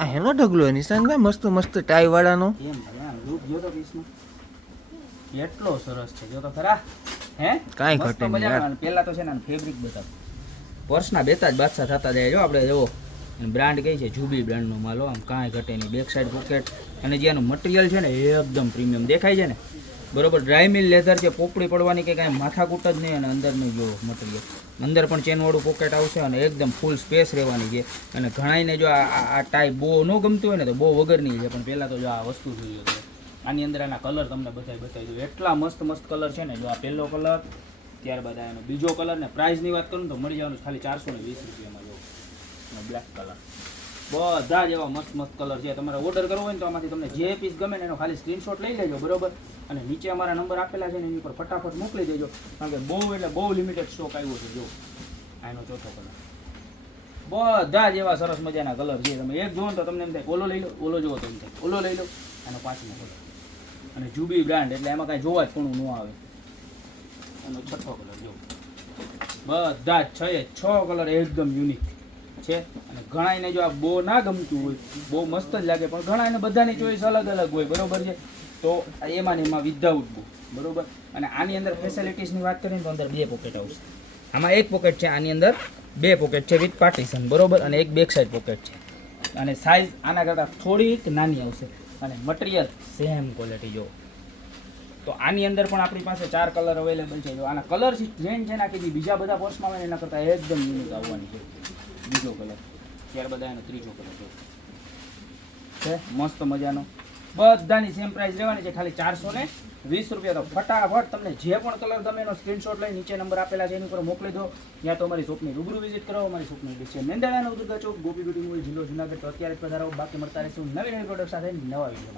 આ હેનો ઢગલો નિશાનભાઈ મસ્ત મસ્ત ટાઈ વાળાનો. એમ ભાઈ આમ લુક જો તો પીસનો કેટલો સરસ છે જો તો ખરા. હે કાંઈ મસ્ત ઘટે નહીં મજાનો. યાર. અને પહેલા તો છે ને ફેબ્રિક બતાવ. પર્સના બેતા જ બાદશાહ થતા જાય જો આપણે જુઓ. બ્રાન્ડ કઈ છે? જુબી બ્રાન્ડનો માલ હો. આમ કાંઈ ઘટે નહીં. બેક સાઈડ પોકેટ અને જે એનું મટીરિયલ છે ને એકદમ પ્રીમિયમ દેખાય છે ને બરોબર. ડ્રાય મિલ લેધર છે, પોપડી પડવાની કે કાંઈ માથાકૂટ જ નહીં. અને અંદરનું જો મટીરિયલ અંદર પણ ચેનવાળું પોકેટ આવશે અને એકદમ ફૂલ સ્પેસ રહેવાની છે. અને ઘણાઈને જો આ ટાઈ બહુ ન ગમતું હોય ને તો બહુ વગરની છે. પણ પહેલાં તો જો આ વસ્તુ જોઈએ છે. આની અંદર એના કલર તમને બતાવી દઉં. એટલા મસ્ત મસ્ત કલર છે ને. જો આ પહેલો કલર, ત્યારબાદ આ એનો બીજો કલર ને પ્રાઇસની વાત કરું તો મળી જવાનું ખાલી 420 રૂપિયામાં. જો બ્લેક કલર બધા જ એવા મસ્ત મસ્ત કલર છે. તમારે ઓર્ડર કરવો હોય ને તો આમાંથી તમને જે પીસ ગમે ને એનો ખાલી સ્ક્રીનશોટ લઈ લેજો બરોબર. અને નીચે અમારા નંબર આપેલા છે ને એની પર ફટાફટ મોકલી દેજો. કારણ કે બહુ એટલે બહુ લિમિટેડ સ્ટોક આવ્યો છે. જો આનો ચોથો કલર બધા જ એવા સરસ મજાના કલર છે. તમે એક જોવો તો તમને એમ થાય ઓલો લઈ લો, ઓલો જોવો તો એમ થાય ઓલો લઈ લો. આનો પાંચમો કલર અને જુબી બ્રાન્ડ એટલે એમાં કાંઈ જોવા જ પણ ન આવે. એનો છઠ્ઠો કલર જો બધા જ 6 કલર એકદમ યુનિક છે. અને ઘણાને જો આ બહુ ના ગમતું હોય, બહુ મસ્ત જ લાગે, પણ ઘણાને બધાની ચોઈસ અલગ અલગ હોય બરોબર છે. તો એમાં ને એમાં વિધાઉટ બહુ બરોબર. અને આની અંદર ફેસિલિટીઝની વાત કરીએ તો અંદર 2 પોકેટ આવશે. આમાં એક પોકેટ છે, આની અંદર 2 પોકેટ છે વિથ પાર્ટીશન બરોબર. અને એક બેક સાઈડ પોકેટ છે. અને સાઇઝ આના કરતાં થોડીક નાની આવશે. અને મટીરિયલ સેમ ક્વોલિટી જો. તો આની અંદર પણ આપણી પાસે 4 કલર અવેલેબલ છે. જો આના કલર રેન્જ છે ને કે બીજા બધા પર્સમાં આવે એના કરતાં એકદમ યુનિક આવવાની છે. બીજો કલર, ત્યારબાદ એનો ત્રીજો કલર છે મસ્ત મજાનો. બધાની સેમ પ્રાઇસ રહેવાની છે, ખાલી 420 રૂપિયા. તો ફટાફટ તમને જે પણ કલર ગમે એનો સ્ક્રીનશોટ લઈ નીચે નંબર આપેલા છે એની ઉપર મોકલી દો. ત્યાં તો અમારી શોપની રૂબરૂ વિઝિટ કરો. અમારી શોપની એડ્રેસ છે મેંદરડાનો ઉદરગા ચોક, ગોપી બ્યુટી મોલ, જિલ્લો જુનાગઢ. તો અત્યારે પધારો. બાકી મળતા રહીશું નવી નવી પ્રોડક્ટ સાથે નવા વિડીયોમાં.